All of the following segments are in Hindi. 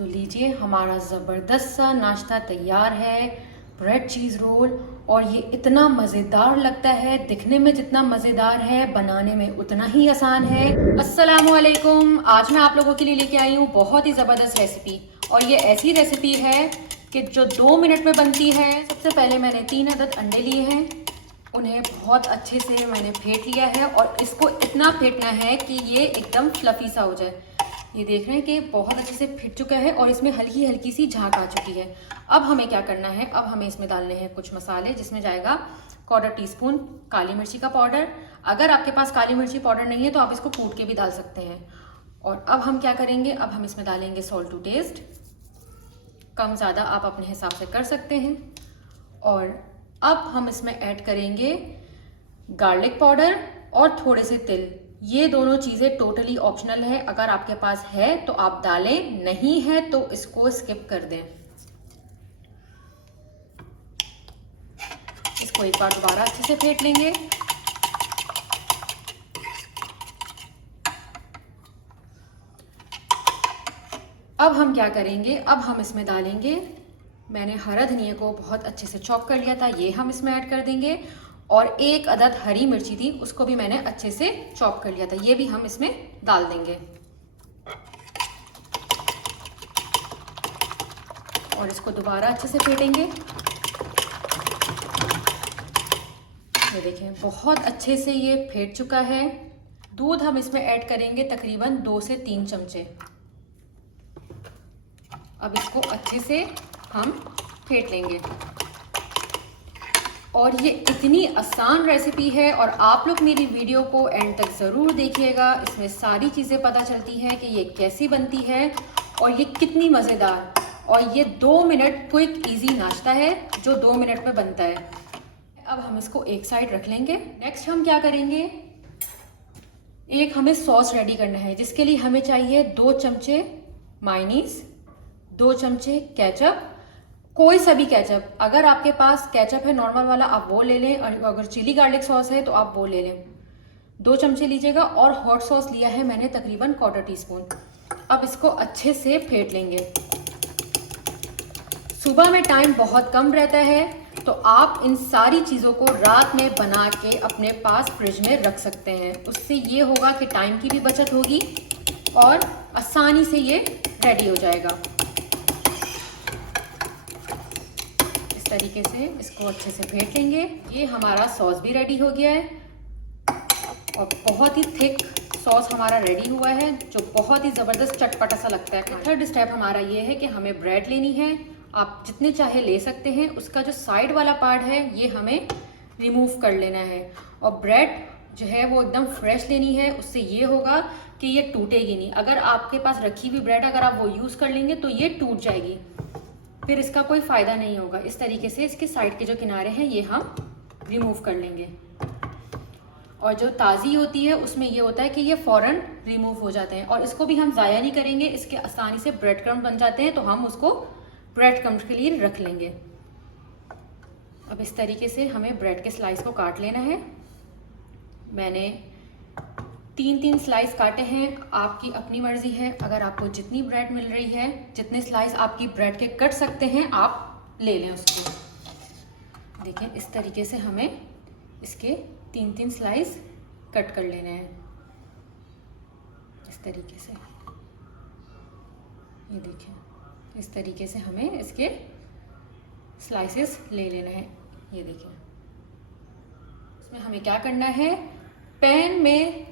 तो लीजिए हमारा ज़बरदस्त सा नाश्ता तैयार है, ब्रेड चीज़ रोल। और ये इतना मज़ेदार लगता है, दिखने में जितना मज़ेदार है बनाने में उतना ही आसान है। अस्सलामुअलैकुम, आज मैं आप लोगों के लिए लेके आई हूँ बहुत ही ज़बरदस्त रेसिपी। और ये ऐसी रेसिपी है कि जो 2 मिनट में बनती है। सबसे पहले मैंने 3 अदद अंडे लिए हैं, उन्हें बहुत अच्छे से मैंने फेंट लिया है और इसको इतना फेंटना है कि ये एकदम फ्लफ़ी सा हो जाए। ये देख रहे हैं कि बहुत अच्छे से फिट चुका है और इसमें हल्की हल्की सी झाग आ चुकी है। अब हमें क्या करना है, अब हमें इसमें डालने हैं कुछ मसाले, जिसमें जाएगा 1/4 टीस्पून काली मिर्ची का पाउडर। अगर आपके पास काली मिर्ची पाउडर नहीं है तो आप इसको कूट के भी डाल सकते हैं। और अब हम क्या करेंगे, अब हम इसमें डालेंगे सॉल्ट टू टेस्ट। कम ज़्यादा आप अपने हिसाब से कर सकते हैं। और अब हम इसमें ऐड करेंगे गार्लिक पाउडर और थोड़े से तिल। ये दोनों चीज़ें टोटली ऑप्शनल है, अगर आपके पास है तो आप डालें, नहीं है तो इसको स्किप कर दें। इसको एक बार दोबारा अच्छे से फेंट लेंगे। अब हम क्या करेंगे, अब हम इसमें डालेंगे, मैंने हरा धनिया को बहुत अच्छे से चॉप कर लिया था, ये हम इसमें ऐड कर देंगे। और 1 अदद हरी मिर्ची थी, उसको भी मैंने अच्छे से चॉप कर लिया था, ये भी हम इसमें डाल देंगे। और इसको दोबारा अच्छे से फेंटेंगे। ये देखें बहुत अच्छे से ये फेंट चुका है। दूध हम इसमें ऐड करेंगे तकरीबन 2 से 3 चमचे। अब इसको अच्छे से हम फेंट लेंगे। और ये इतनी आसान रेसिपी है और आप लोग मेरी वीडियो को एंड तक ज़रूर देखिएगा, इसमें सारी चीज़ें पता चलती हैं कि ये कैसी बनती है और ये कितनी मज़ेदार। और ये 2 मिनट क्विक इजी नाश्ता है जो 2 मिनट में बनता है। अब हम इसको एक साइड रख लेंगे। नेक्स्ट हम क्या करेंगे, एक हमें सॉस रेडी करना है, जिसके लिए हमें चाहिए 2 चमचे मायोनीज़, 2 चमचे केचप, कोई सा भी केचप। अगर आपके पास केचप है नॉर्मल वाला आप वो ले लें, और अगर चिली गार्लिक सॉस है तो आप वो ले लें। 2 चमचे लीजिएगा। और हॉट सॉस लिया है मैंने तकरीबन 1/4 टीस्पून। अब इसको अच्छे से फेंट लेंगे। सुबह में टाइम बहुत कम रहता है तो आप इन सारी चीज़ों को रात में बना के अपने पास फ्रिज में रख सकते हैं। उससे ये होगा कि टाइम की भी बचत होगी और आसानी से ये रेडी हो जाएगा। तरीके से इसको अच्छे से फेंट लेंगे। ये हमारा सॉस भी रेडी हो गया है और बहुत ही थिक सॉस हमारा रेडी हुआ है, जो बहुत ही ज़बरदस्त चटपटा सा लगता है। थर्ड स्टेप हमारा ये है कि हमें ब्रेड लेनी है, आप जितने चाहे ले सकते हैं। उसका जो साइड वाला पार्ट है ये हमें रिमूव कर लेना है। और ब्रेड जो है वो एकदम फ्रेश लेनी है, उससे ये होगा कि ये टूटेगी नहीं। अगर आपके पास रखी हुई ब्रेड अगर आप वो यूज़ कर लेंगे तो ये टूट जाएगी, फिर इसका कोई फ़ायदा नहीं होगा। इस तरीके से इसके साइड के जो किनारे हैं ये हम रिमूव कर लेंगे। और जो ताज़ी होती है उसमें ये होता है कि ये फ़ौरन रिमूव हो जाते हैं। और इसको भी हम ज़ाया नहीं करेंगे, इसके आसानी से ब्रेड क्रम्ब बन जाते हैं तो हम उसको ब्रेड क्रम्ब के लिए रख लेंगे। अब इस तरीके से हमें ब्रेड के स्लाइस को काट लेना है। मैंने 3-3 स्लाइस काटे हैं, आपकी अपनी मर्जी है। अगर आपको जितनी ब्रेड मिल रही है, जितने स्लाइस आपकी ब्रेड के कट सकते हैं आप ले लें उसको। देखिए इस तरीके से हमें इसके 3-3 स्लाइस कट कर लेने हैं, इस तरीके से। ये देखिए इस तरीके से हमें इसके स्लाइसेस ले लेना है। ये देखिए इसमें हमें क्या करना है, पैन में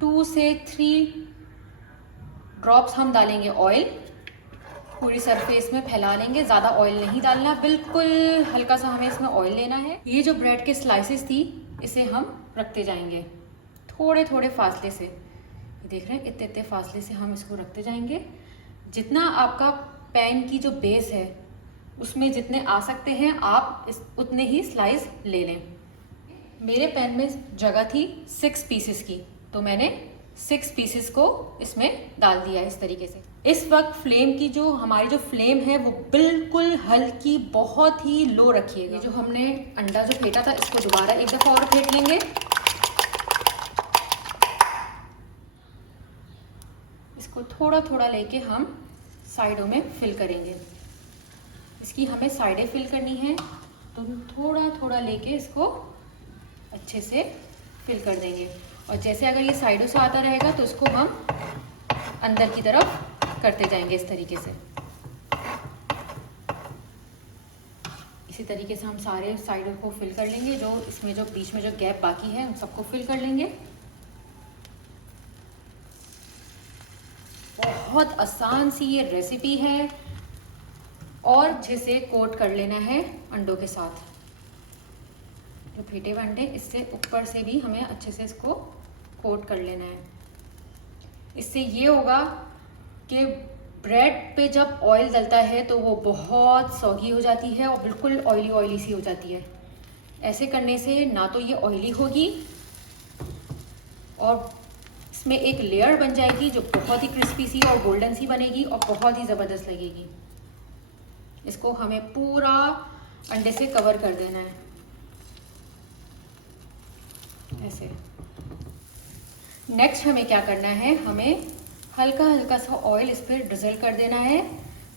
2 से 3 ड्रॉप्स हम डालेंगे ऑयल, पूरी सरफेस में फैला लेंगे। ज़्यादा ऑयल नहीं डालना, बिल्कुल हल्का सा हमें इसमें ऑयल लेना है। ये जो ब्रेड के स्लाइसेस थी इसे हम रखते जाएंगे थोड़े थोड़े फासले से। ये देख रहे हैं इतने इतने फासले से हम इसको रखते जाएंगे। जितना आपका पैन की जो बेस है उसमें जितने आ सकते हैं आप उतने ही स्लाइस ले लें। मेरे पैन में जगह थी 6 पीसेस की, तो मैंने 6 पीसेस को इसमें डाल दिया इस तरीके से। इस वक्त फ्लेम की जो हमारी जो फ्लेम है वो बिल्कुल हल्की, बहुत ही लो रखिएगा। ये जो हमने अंडा जो फेंटा था इसको दोबारा एक दफ़ा और फेंट लेंगे। इसको थोड़ा थोड़ा लेके हम साइडों में फिल करेंगे। इसकी हमें साइडें फिल करनी है, तो थोड़ा थोड़ा लेके इसको अच्छे से फिल कर देंगे। और जैसे अगर ये साइडों से आता रहेगा तो इसको हम अंदर की तरफ करते जाएंगे इस तरीके से। इसी तरीके से हम सारे साइडों को फिल कर लेंगे। जो इसमें जो बीच में जो गैप बाकी है उन सबको फिल कर लेंगे। बहुत आसान सी ये रेसिपी है और अच्छे से कोट कर लेना है अंडों के साथ। जो फेटे हुए अंडे, इससे ऊपर से भी हमें अच्छे से इसको कोट कर लेना है। इससे ये होगा कि ब्रेड पे जब ऑयल डलता है तो वो बहुत सॉगी हो जाती है और बिल्कुल ऑयली ऑयली सी हो जाती है। ऐसे करने से ना तो ये ऑयली होगी और इसमें एक लेयर बन जाएगी जो बहुत ही क्रिस्पी सी और गोल्डन सी बनेगी और बहुत ही ज़बरदस्त लगेगी। इसको हमें पूरा अंडे से कवर कर देना है ऐसे। नेक्स्ट हमें क्या करना है, हमें हल्का हल्का सा ऑयल इस पर ड्रिजल कर देना है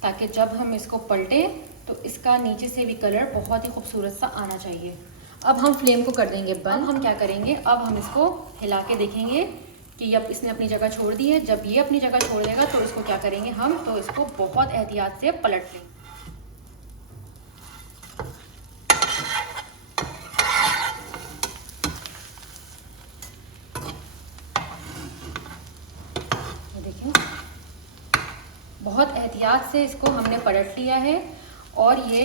ताकि जब हम इसको पलटें तो इसका नीचे से भी कलर बहुत ही खूबसूरत सा आना चाहिए। अब हम फ्लेम को कर देंगे बंद। हम क्या करेंगे, अब हम इसको हिला के देखेंगे कि अब इसने अपनी जगह छोड़ दी है। जब ये अपनी जगह छोड़ देगा तो इसको क्या करेंगे हम, तो इसको बहुत एहतियात से पलट लेंगे। देखिए बहुत एहतियात से इसको हमने पलट लिया है और ये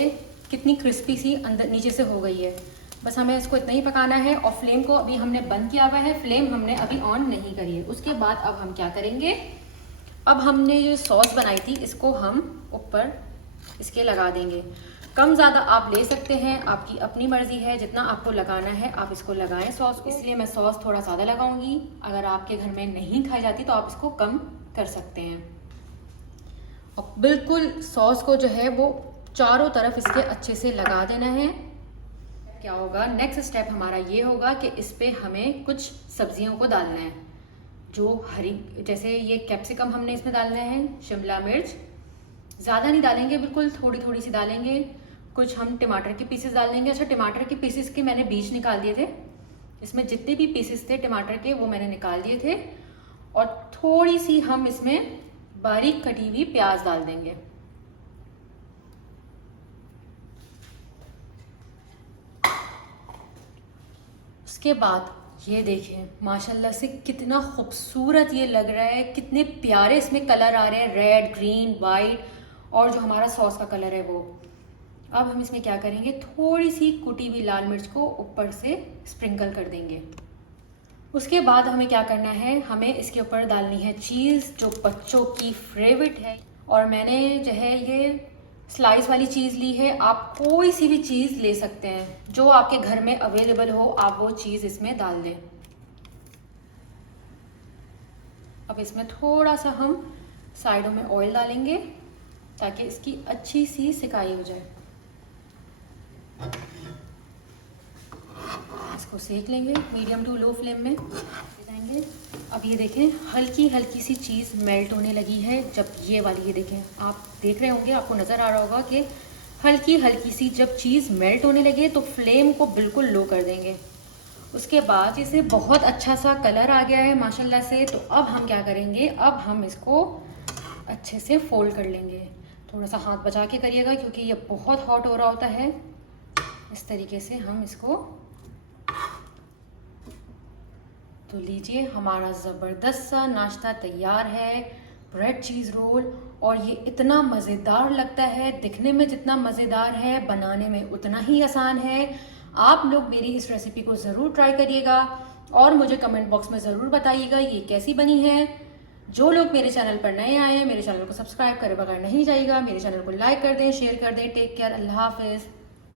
कितनी क्रिस्पी सी अंदर नीचे से हो गई है। बस हमें इसको इतना ही पकाना है और फ्लेम को अभी हमने बंद किया हुआ है, फ्लेम हमने अभी ऑन नहीं करी है। उसके बाद अब हम क्या करेंगे, अब हमने जो सॉस बनाई थी इसको हम ऊपर इसके लगा देंगे। कम ज़्यादा आप ले सकते हैं, आपकी अपनी मर्ज़ी है, जितना आपको लगाना है आप इसको लगाएं सॉस। इसलिए मैं सॉस थोड़ा ज़्यादा लगाऊंगी। अगर आपके घर में नहीं खाई जाती तो आप इसको कम कर सकते हैं। और बिल्कुल सॉस को जो है वो चारों तरफ इसके अच्छे से लगा देना है। क्या होगा, नेक्स्ट स्टेप हमारा ये होगा कि इस पे हमें कुछ सब्जियों को डालना है। जो हरी, जैसे ये कैप्सिकम हमने इसमें डालना है, शिमला मिर्च ज़्यादा नहीं डालेंगे, बिल्कुल थोड़ी थोड़ी सी डालेंगे। कुछ हम टमाटर के पीसेस डाल देंगे। अच्छा, टमाटर के पीसेस के मैंने बीज निकाल दिए थे, इसमें जितने भी पीसेस थे टमाटर के वो मैंने निकाल दिए थे। और थोड़ी सी हम इसमें बारीक कटी हुई प्याज डाल देंगे। उसके बाद ये देखें माशाल्लाह से कितना खूबसूरत ये लग रहा है, कितने प्यारे इसमें कलर आ रहे हैं, रेड, ग्रीन, वाइट और जो हमारा सॉस का कलर है वो। अब हम इसमें क्या करेंगे, थोड़ी सी कुटी हुई लाल मिर्च को ऊपर से स्प्रिंकल कर देंगे। उसके बाद हमें क्या करना है, हमें इसके ऊपर डालनी है चीज़ जो बच्चों की फेवरेट है। और मैंने जो है ये स्लाइस वाली चीज़ ली है। आप कोई सी भी चीज़ ले सकते हैं जो आपके घर में अवेलेबल हो, आप वो चीज़ इसमें डाल दें। अब इसमें थोड़ा सा हम साइडों में ऑयल डालेंगे ताकि इसकी अच्छी सी सिकाई हो जाए। इसको सेक लेंगे मीडियम टू लो फ्लेम में जाएंगे। अब ये देखें हल्की हल्की सी चीज़ मेल्ट होने लगी है। जब ये वाली, ये देखें, आप देख रहे होंगे, आपको नज़र आ रहा होगा कि हल्की हल्की सी जब चीज़ मेल्ट होने लगे तो फ्लेम को बिल्कुल लो कर देंगे। उसके बाद इसे बहुत अच्छा सा कलर आ गया है माशाल्लाह से। तो अब हम क्या करेंगे, अब हम इसको अच्छे से फोल्ड कर लेंगे। थोड़ा सा हाथ बचा के करिएगा क्योंकि ये बहुत हॉट हो रहा होता है। इस तरीके से हम इसको, तो लीजिए हमारा ज़बरदस्त सा नाश्ता तैयार है, ब्रेड चीज़ रोल। और ये इतना मज़ेदार लगता है, दिखने में जितना मज़ेदार है बनाने में उतना ही आसान है। आप लोग मेरी इस रेसिपी को ज़रूर ट्राई करिएगा और मुझे कमेंट बॉक्स में ज़रूर बताइएगा ये कैसी बनी है। जो लोग मेरे चैनल पर नए आए हैं, मेरे चैनल को सब्सक्राइब करे बगैर नहीं जाइएगा। मेरे चैनल को लाइक कर दें, शेयर कर दें। टेक केयर, अल्लाह हाफिज़।